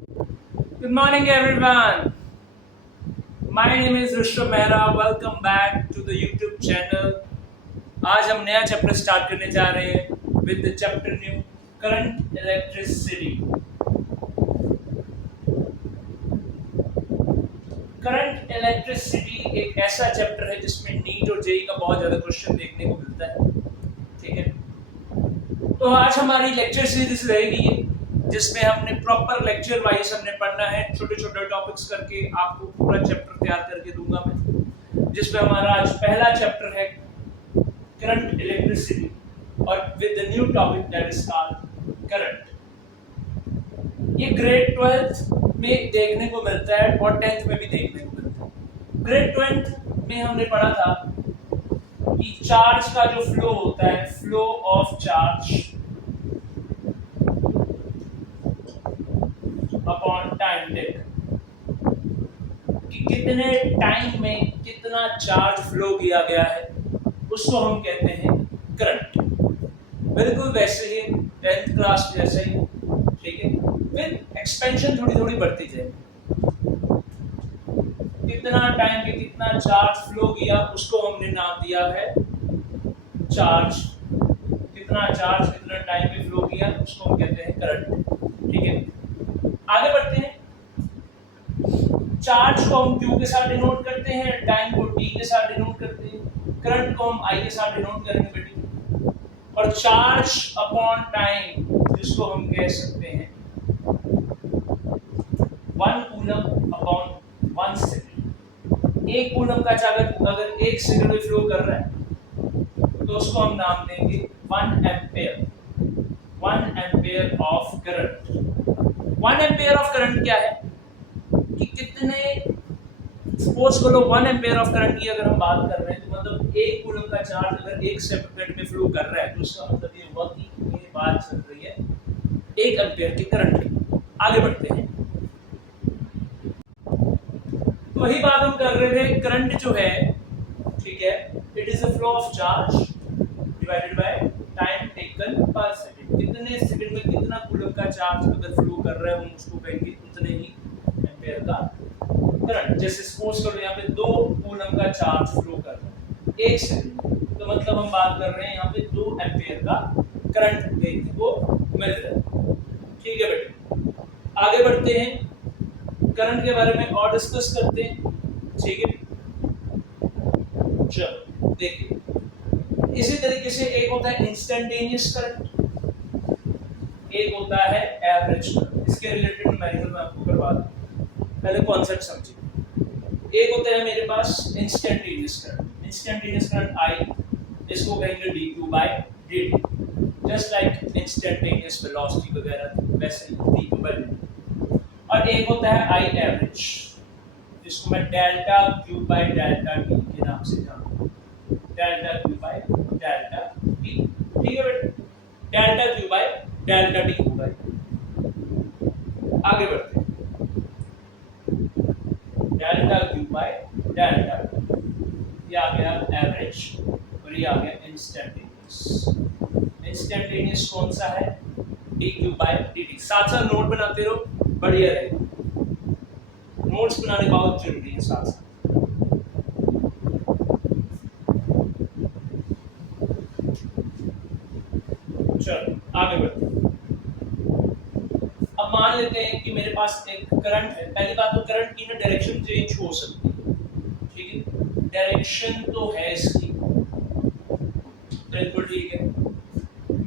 Good morning, everyone. My name is Rishabh Mehra. Welcome back to the YouTube channel. आज हम नया chapter start करने जा रहे हैं with the chapter new current electricity. Current electricity एक ऐसा चैप्टर है जिसमें नीट और जेई का बहुत ज्यादा क्वेश्चन देखने को मिलता है। ठीक है, तो आज हमारी लेक्चर सीरीज रहेगी जिसमें हमने प्रॉपर लेक्चर वाइज हमने पढ़ना है, छोटे छोटे टॉपिक्स करके आपको पूरा चैप्टर तैयार करके दूंगा मैं, जिसमें हमारा आज पहला चैप्टर है करंट इलेक्ट्रिसिटी और with the new topic that is called current. ये ग्रेड 12th में देखने को मिलता है और 10th में भी देखने को मिलता है। ग्रेड 12th में हमने पढ़ा था कि चार्ज का जो फ्लो होता है, flow of charge upon time take, कि कितने टाइम में कितना चार्ज फ्लो किया गया है, उसको हम कहते हैं करंट। बिल्कुल वैसे ही 10th क्लास जैसे ही, ठीक है, फिर एक्सपेंशन थोड़ी थोड़ी बढ़ती जाएगी। कितना टाइम में कितना चार्ज फ्लो किया उसको हमने नाम दिया है चार्ज। कितना चार्ज कितना टाइम में फ्लो किया उसको हम कहते हैं करंट। ठीक है, आगे बढ़ते हैं। चार्ज को हम Q के साथ डिनोट करते हैं, टाइम को T के साथ डिनोट करते हैं, करंट को हम I के साथ डिनोट करेंगे बेटी। और चार्ज अपॉन टाइम जिसको हम कह सकते हैं 1 कूलम अपॉन 1 सेकंड। 1 कूलम का चार्ज अगर 1 सेकंड में फ्लो कर रहा है तो उसको हम नाम देंगे 1 ampere. 1 ampere of current. 1 ampere of current क्या है कि कितने, सपोज करो 1 एम्पेयर ऑफ करंट की अगर हम बात कर रहे हैं तो मतलब 1 कूलम का चार्ज अगर 1 सेकंड में फ्लो कर रहा है तो उसका मतलब ये हुआ कि ये बात चल रही है 1 एम्पेयर के करंट की। आगे बढ़ते हैं, तो वही बात हम कर रहे थे। करंट जो है, ठीक है, it is a flow of charge divided by time taken पर सेकंड। कितने सेकंड में कितना कूलम का चार्ज अगर फ्लो कर रहा है हम उसको कहेंगे उतने ही एम्पेयर का करंट। जैसे सपोज करो यहाँ पे 2 कूलम का चार्ज फ्लो कर रहा है 1 सेकंड, तो मतलब हम बात कर रहे हैं यहाँ पे 2 एम्पेयर का करंट देखने को मिल रहा है। ठीक है बेटे, आगे बढ़ते हैं, करंट के बारे में और डिस्कस करते हैं। ठीक है, चलो देखिए, इसी तरीके से एक होता है इंस्टेंटेनियस करंट, एक होता है एवरेज करंट। इसके रिलेटेड न्यूमेरिकल मैं आपको करवा दूं, पहले कॉन्सेप्ट समझिए। एक होता है मेरे पास instantaneous current. Instantaneous current I, इसको कहेंगे dQ/dt, just like instantaneous velocity वगैरह वैसे ही dQ/dt। और एक होता है I एवरेज, जिसको मैं डेल्टा Q/डेल्टा T के नाम से जानता हूँ। डेल्टा Q/डेल्टा T, ठीक है बेटा, डेल्टा Q/डेल्टा T होगा। आगे बढ़ते हैं, डेल्टा Q/डेल्टा T, ये आ गया एवरेज और ये आ गया इंस्टेंटेनियस। इंस्टेंटेनियस कौन सा है? dQ/dt। साथ साथ नोट बनाते रहो, बढ़िया रहेगा। नोट्स बनाने बहुत जरूरी है साथ साथ। चलो आगे बढ़ते हैं। अब मान लेते हैं कि मेरे पास एक करंट है। पहली बात तो करंट की ना डायरेक्शन चेंज हो सकती है, ठीक है, डायरेक्शन तो है इसकी, बिल्कुल ठीक है।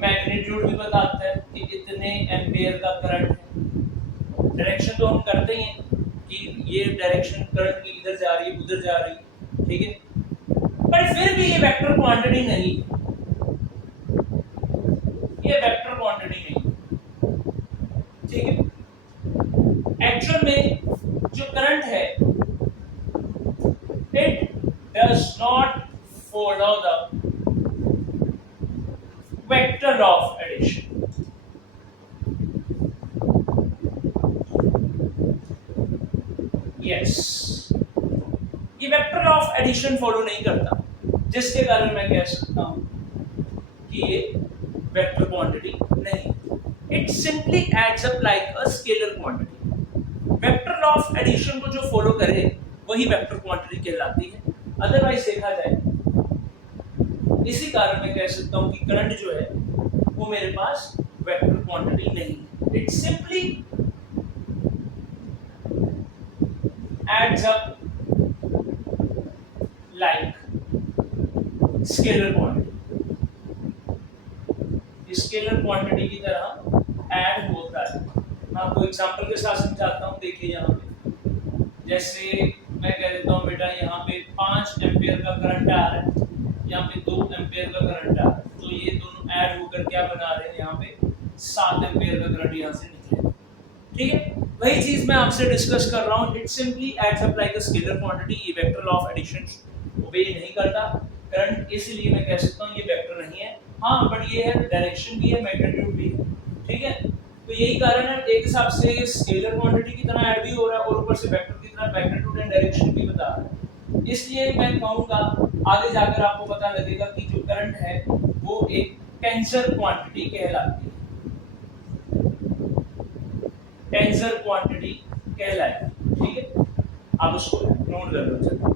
मैग्नीट्यूड भी बताता है कि कितने एम्पियर का करंट है। डायरेक्शन तो हम करते ही हैं कि ये डायरेक्शन करंट की इधर जा रही है उधर जा रही है, ठीक है, पर फिर भी ये वेक्टर क्वांटिटी नहीं, ये वेक्टर क्वांटिटी नहीं, ठीक है। एक्चुअल में जो करंट है it does not follow the vector of addition. Yes, ये वेक्टर ऑफ एडिशन फॉलो नहीं करता, जिसके कारण मैं कह सकता हूं कि ये वेक्टर क्वांटिटी नहीं, it simply adds up like a scalar quantity। Of addition को जो फॉलो करे वही वेक्टर क्वांटिटी कहलाती है। अदरवाइज देखा जाए, इसी कारण मैं कह सकता हूं कि करंट जो है वो मेरे पास वेक्टर क्वांटिटी नहीं है। It simply adds up like scalar quantity, scalar quantity की तरह ऐड होता है। मैं आपको एग्जांपल के साथ समझाता हूँ। देखिए यहाँ पे जैसे मैं कह देता हूँ बेटा यहाँ पे 5 एम्पियर का करंट आ रहा है, यहाँ पे 2 एम्पियर का करंट आ रहा है, तो ये दोनों ऐड होकर क्या बना रहे हैं, यहाँ पे 7 एम्पियर का करंट यहाँ से निकले। ठीक है, वही चीज मैं आपसे डिस्कस कर रहा हूँ। It simply adds up like a scalar quantity. ये वेक्टर लॉ ऑफ एडिशन ओबे नहीं करता करंट, इसलिए मैं कह सकता हूँ ये वेक्टर नहीं है। हाँ, बट ये है डायरेक्शन भी है, मैग्नीट्यूड भी है। ठीक है, तो यही कारण है एक हिसाब से ये स्केलर क्वांटिटी की तरह ऐड भी हो रहा है और ऊपर से वेक्टर की तरह मैग्नीट्यूड एंड डायरेक्शन भी बता रहा है। इसलिए मैं कहूँगा आगे जाकर आपको पता लगेगा कि जो करंट है वो एक टेंसर क्वांटिटी कहलाती है, टेंसर क्वांटिटी कहलाती है। ठीक है, आप उसको नोट कर लो। चलो,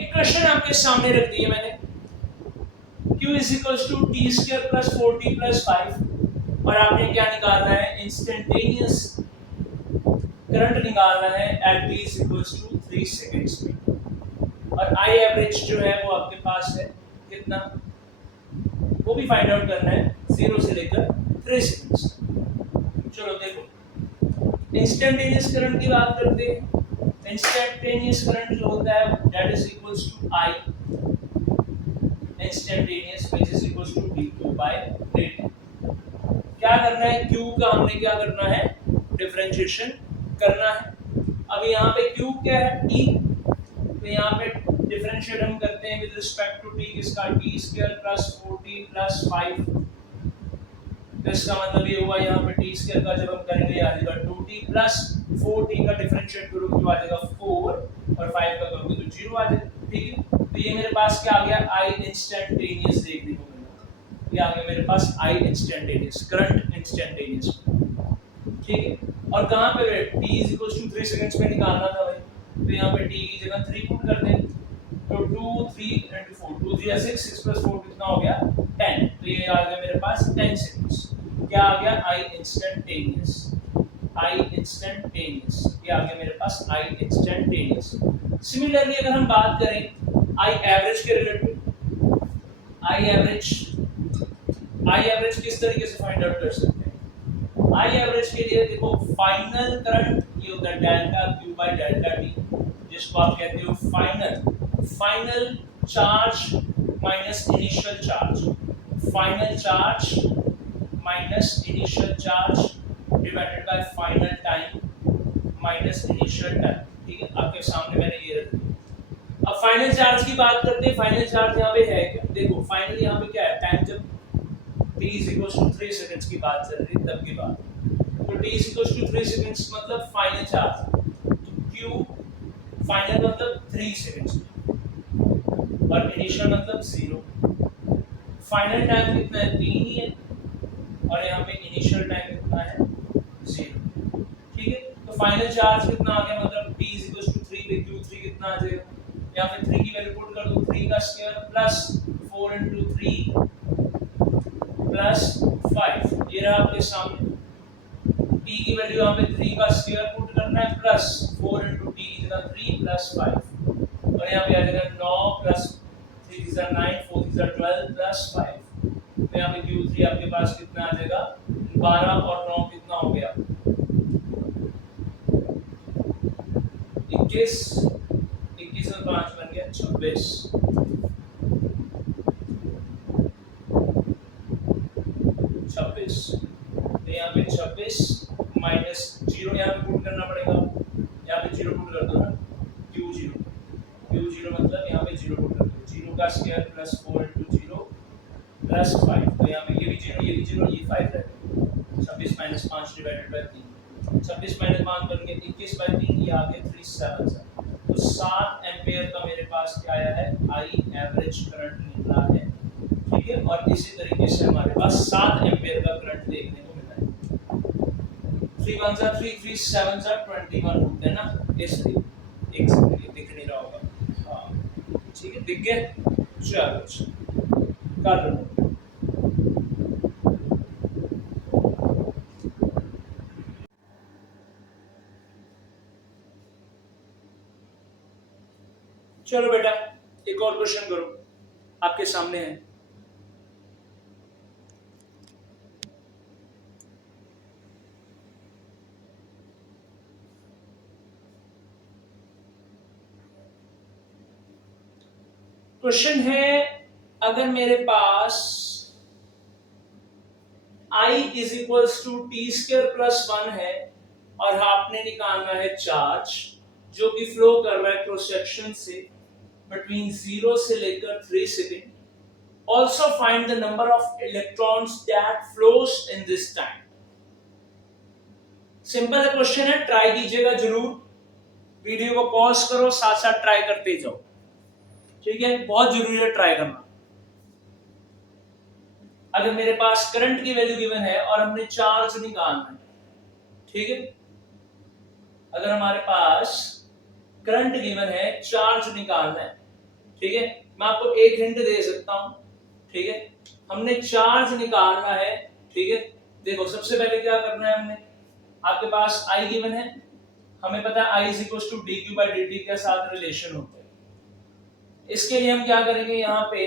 इक्वेशन आपके सामने रख दी है मैंने। Q is equals to t square plus 4t plus 5 और आपने क्या निकालना है, इंस्टेंटेनियस करंट निकालना है at t is equals to 3 seconds में। और I एवरेज जो है वो आपके पास है कितना, वो भी फाइंड आउट करना है 0 से लेकर 3 सेकंड्स। चलो देखो, इंस्टेंटेनियस करंट की बात करते हैं। इंस्टेंटेनियस करंट जो होता है that is equals to I instantaneous which is equals to dq by dt। क्या करना है, q का हमने क्या करना है, डिफरेंशिएशन करना है। अब यहाँ पे q क्या है, t, तो यहाँ पे डिफरेंशिएट हम करते हैं विद रिस्पेक्ट टू t, किसका, t square plus 4t plus 5। तो इसका मतलब ये हुआ यहाँ पे t स्क्वायर का जब हम करेंगे आ जाएगा 2t प्लस 4t का डिफरेंशिएट करोगे तो आ जाएगा 4 और 5 का करोगे तो 0 आ जाएगा। ठीक है, तो ये मेरे पास क्या आ गया, I इंस्टेंटेनियस देखने को मिला। ये आ गया मेरे पास I इंस्टेंटेनियस, करंट इंस्टेंटेनियस। ठीक है, और कहाँ पे t is equals to 3 seconds में निकालना था भाई, तो यहाँ पे t की जगह 3 पुट कर दें, तो 2 3 into 4, 2 3 6, 6 plus 4 कितना हो गया 10। तो ये आ गया मेरे पास 10 सेकंड्स। क्या आ गया, I इंस्टेंटेनियस, I इंस्टेंटेनियस। ये आ गया मेरे पास I इंस्टेंटेनियस। सिमिलरली अगर हम बात करें I एवरेज के रिलेटेड, I एवरेज किस तरीके से फाइंड आउट कर सकते हैं। I एवरेज के लिए देखो, फाइनल करंट ये होता है delta Q by delta T, जिसको आप कहते हो final charge minus initial charge, final charge minus initial charge divided by final time minus initial time. ठीक है, आपके सामने मैंने ये रख दिया। अब फाइनल चार्ज की बात करते हैं। फाइनल चार्ज यहाँ पे है क्या, देखो फाइनल यहाँ पे क्या है, टाइम जब t is equals to 3 seconds की बात चल रही है तब की बात, तो t is equals to 3 seconds मतलब फाइनल चार्ज, तो q फाइनल मतलब 3 सेकंड्स और इनिशियल मतलब 0। फाइनल टाइम कितना है, 3 ही है, और यहाँ पे इनिशियल टाइम कितना है, 0। ठीक है, तो फाइनल चार्ज कितना आ गया, मतलब t is equals to 3 पे q3 कितना आ जाएगा, यहाँ पे 3 की वैल्यू पुट कर दो, 3 का स्क्वायर प्लस 4 into 3 प्लस 5। ये रहा आपके सामने, t की वैल्यू यहाँ पे 3 का स्क्वायर पुट करना है प्लस 4 into t की जगह 3 प्लस 5, और यहाँ पे आ जाएगा 9 प्लस 3 is 9, 4 is 12 प्लस 5। तो यहाँ पे q3 आपके पास कितना आ जाएगा, 12 और 9 कितना हो गया, 21 और 5 बन गया 26। 26, तो यहाँ पे 26 माइनस 0 यहाँ पे पुट करना पड़ेगा, यहाँ पे 0 पुट कर दो ना, q0 मतलब यहाँ पे 0 पुट कर दो, 0 का स्क्वायर प्लस 4 into 0 प्लस 5, तो यहाँ पे ये भी 0 ये 5 रहेगा, 26 माइनस 5 डिवाइडेड बाय 3, 26 माइनस 5 बन गया 21 बाय 3, ये आ गया 37। तो 7 एम्पियर का मेरे पास क्या आया है, I एवरेज करंट निकला है। ठीक है, और इसी तरीके से हमारे पास 7 एम्पियर का करंट देखने को मिला है। 3 1 जा 3 3 7 जा 21 होते हैं ना, इसलिए एक सेकंड ये दिख नहीं रहा होगा, हाँ ठीक है दिख गया, चलो कर लो। चलो बेटा एक और क्वेश्चन करो, आपके सामने है। क्वेश्चन है, अगर मेरे पास I is equals to T square plus 1 है और आपने निकालना है चार्ज जो कि फ्लो कर रहा है क्रॉस सेक्शन से बिटवीन 0 से लेकर 3 second, also find the number of electrons that flows in this time. Simple question है, ट्राई कीजिएगा जरूर, वीडियो को पॉज करो, साथ साथ ट्राई करते जाओ, ठीक है, बहुत जरूरी है ट्राई करना। अगर मेरे पास करंट की वैल्यू गिवन है और हमने चार्ज निकालना है, ठीक है, अगर हमारे पास करंट गिवन है, चार्ज निकालना है, ठीक है, मैं आपको एक हिंट दे सकता हूं, ठीक है, हमने चार्ज निकालना है, ठीक है, देखो सबसे पहले क्या करना है, हमने आपके पास I गिवन है, हमें पता है I is equal to D Q by D T के साथ रिलेशन होता है, इसके लिए हम क्या करेंगे, यहाँ पे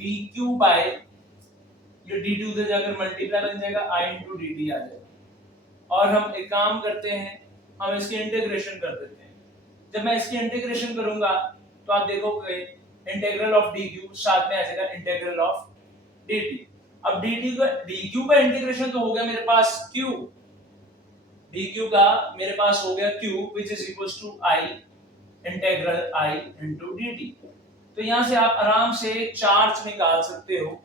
डी क्यू बाई ये डी टी उधर जाकर मल्टीप्लाई बन जाएगा, I इंटू डी टी आ जाएगा, और हम एक काम करते हैं, हम इसकी इंटीग्रेशन कर देते हैं। जब मैं इसकी इंटीग्रेशन करूंगा तो आप देखोगे इंटीग्रल ऑफ डी क्यू साथ में आ जाएगा इंटीग्रल ऑफ डी टी। अब डी क्यू का इंटीग्रेशन तो हो गया मेरे पास क्यू, डी क्यू का मेरे पास हो गया Q which is equal to I integral I into D T. तो यहां से आप आराम से चार्ज निकाल सकते हो।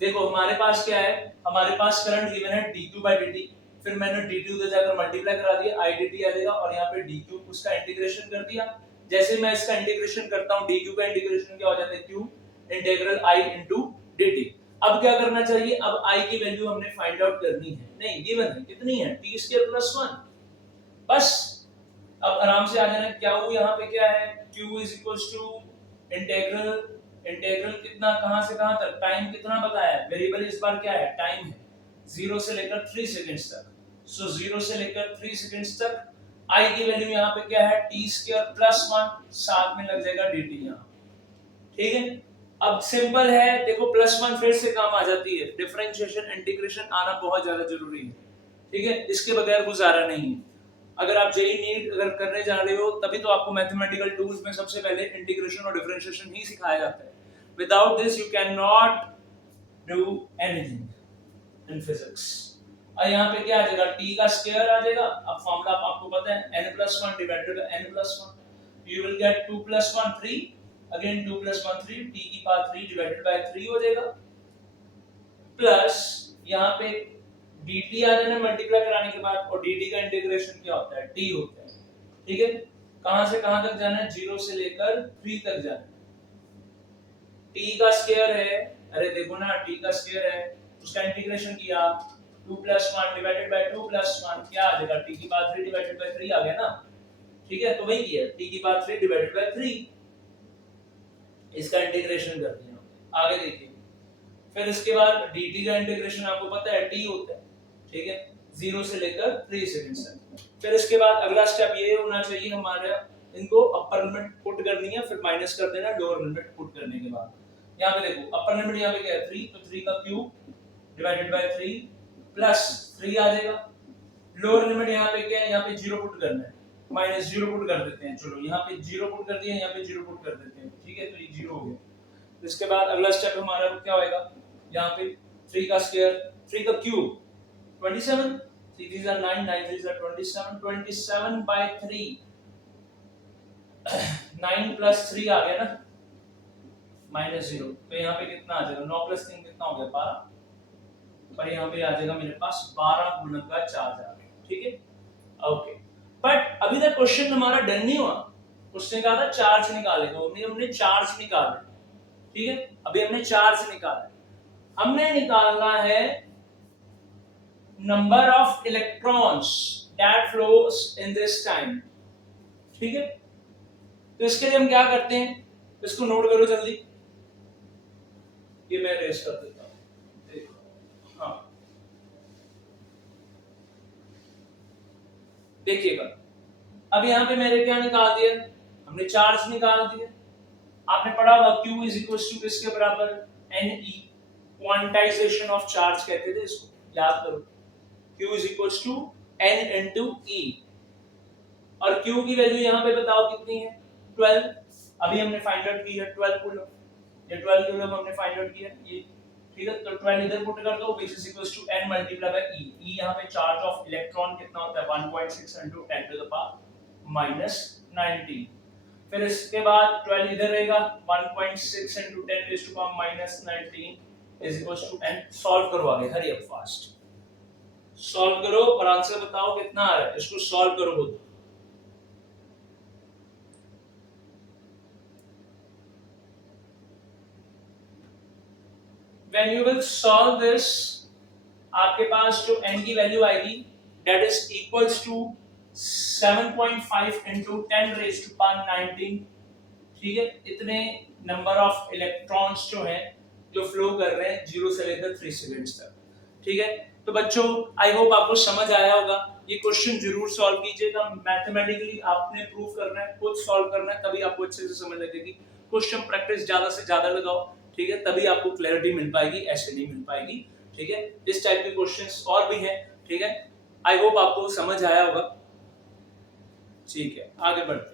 देखो हमारे पास क्या है, हमारे पास करंट गिवन है D Q by D T, फिर मैंने डी टी उधर जाकर मल्टीप्लाई करा दिया, आई डी टी आ जाएगा, और यहाँ पे डी क्यू उसका इंटीग्रेशन कर दिया। जैसे मैं इसका इंटीग्रेशन करता हूँ, डी क्यू का इंटीग्रेशन क्या हो जाता है, Q integral I into D T. अब क्या करना चाहिए, अब आई की वैल्यू हमने फाइंड आउट करनी है, नहीं गिवन है कितनी है, टी स्क्वायर प्लस 1, बस अब आराम से आ जाना। क्या हो यहाँ पे क्या है, q is equal to integral कितना, कहां से कहां तक, टाइम कितना बताया है, वेरिएबल इस बार क्या है, टाइम है, 0 से लेकर 3 सेकंड्स तक, सो 0 से लेकर 3 सेकंड्स तक I की वैल्यू यहाँ पे क्या है, टी स्क्वायर प्लस 1, साथ में लग जाएगा dt यहाँ, ठीक है। अब सिंपल है, देखो प्लस 1 फिर से काम आ जाती है, डिफरेंशिएशन इंटीग्रेशन आना बहुत ज्यादा जरूरी है, ठीक है, इसके बगैर गुजारा नहीं है। अगर आप जेई नीट अगर करने जा रहे हो तभी तो आपको मैथमेटिकल टूल्स में सबसे पहले इंटीग्रेशन और डिफरेंशिएशन ही सिखाया जाता है, without this you can not do anything in physics. और यहाँ पे क्या आ जाएगा, t का स्क्वायर आ जाएगा, अब फॉर्मूला आपको पता है n+1 divided by n+1, you will get 2 + 1 3, again 2 + 1 3, t की पावर 3 डिवाइडेड बाय 3 हो जाएगा, प्लस यहाँ पे dt आ जाना मल्टीप्लाई कराने के बाद, और dt का इंटीग्रेशन क्या होता है, t होता है, ठीक है। कहां से कहां तक जाना है, 0 से लेकर 3 तक जाना है, t का स्क्वायर है, अरे देखो ना t का स्क्वायर है, उसका इंटीग्रेशन किया, 2 + 1 डिवाइडेड बाय 2 + 1 क्या आ जाएगा, t की पावर 3 डिवाइडेड बाय 3 आ गया ना, ठीक है, तो वही किया, t की पावर 3 डिवाइडेड बाय 3, इसका इंटीग्रेशन कर दिया। आगे देखिए, फिर इसके बाद dt का इंटीग्रेशन आपको पता है t होता है, ठीक है, 0 से लेकर 3 सेकंड तक। फिर इसके बाद अगला स्टेप ये होना चाहिए हमारा, इनको अपर लिमिट पुट करनी है, फिर माइनस कर देना लोअर लिमिट पुट करने के बाद। यहाँ पे देखो अपर लिमिट यहाँ पे क्या है 3, तो 3 का क्यूब डिवाइडेड बाय 3 प्लस 3 आ जाएगा, लोअर लिमिट यहाँ पे क्या है, यहाँ पे 0 पुट करना है, -0 पुट कर देते हैं, चलो यहाँ पे 0 पुट कर दिया, यहाँ पे 0 पुट कर देते हैं, ठीक है, तो ये 0 हो गया। इसके बाद अगला स्टेप हमारा क्या होएगा, यहाँ पे 3 का स्क्वायर, 3 का cube 27, 3 threes are 9, 9 threes are 27, 27 by 3, 9 plus 3 आ गया ना, -0, तो यहाँ पे कितना आ जाएगा, 9 plus 3 कितना हो गया 12, पर यहाँ पे आ जाएगा मेरे पास 12 गुणक का चार्ज आ गया, ठीक है, ओके। बट अभी तक क्वेश्चन हमारा डन नहीं हुआ, उसने कहा था चार्ज निकालेगा, हमने चार्ज निकाला, ठीक है, अभी हमने चार्ज निकाला, हमने निकालना है number of electrons that flows in this time. ठीक है, तो इसके लिए हम क्या करते हैं, इसको नोट करो जल्दी, ये मैं रेस कर देता हूं। हाँ देखिएगा, अब यहाँ पे मैंने क्या निकाल दिया, हमने चार्ज निकाल दिया। आपने पढ़ा होगा Q इज इक्वल टू किसके बराबर, Ne, क्वांटाइजेशन ऑफ चार्ज कहते थे इसको, याद करो। Q is equal to N into E, और Q की वैल्यू यहाँ पे बताओ कितनी है, 12। अभी हमने फाइंड आउट की है 12 कूलम, ये 12 कूलम हमने फाइंड आउट किया ये। ठीक है, तो 12 इधर पुट कर दो, which is equals to N multiply by E। E यहाँ पे चार्ज ऑफ इलेक्ट्रॉन कितना होता है, 1.6 into 10 to the power -19। फिर इसके बाद 12 इधर रहेगा, 1.6 into 10 raised to power -19 is equals to N। Solve करो आगे, हरी अप फास्ट सॉल्व करो और आंसर बताओ कितना आ रहा है, इसको सॉल्व करो खुद। When you will solve this, आपके पास जो n की वैल्यू आएगी that is equals to 7.5 into 10 raised to power 19। ठीक है, इतने नंबर ऑफ इलेक्ट्रॉन्स जो हैं जो फ्लो कर रहे हैं 0 से लेकर 3 सेकंड्स तक। ठीक है, तो बच्चों आई होप आपको समझ आया होगा। ये क्वेश्चन जरूर सॉल्व कीजिएगा, मैथमेटिकली आपने प्रूव करना है, खुद सॉल्व करना है, तभी आपको अच्छे से समझ लगेगी। क्वेश्चन प्रैक्टिस ज्यादा से ज्यादा लगाओ, ठीक है, तभी आपको क्लैरिटी मिल पाएगी, ऐसे नहीं मिल पाएगी। ठीक है, इस टाइप के क्वेश्चंस और भी हैं। ठीक है, आई होप आपको समझ आया होगा। ठीक है, आगे बढ़ते हैं।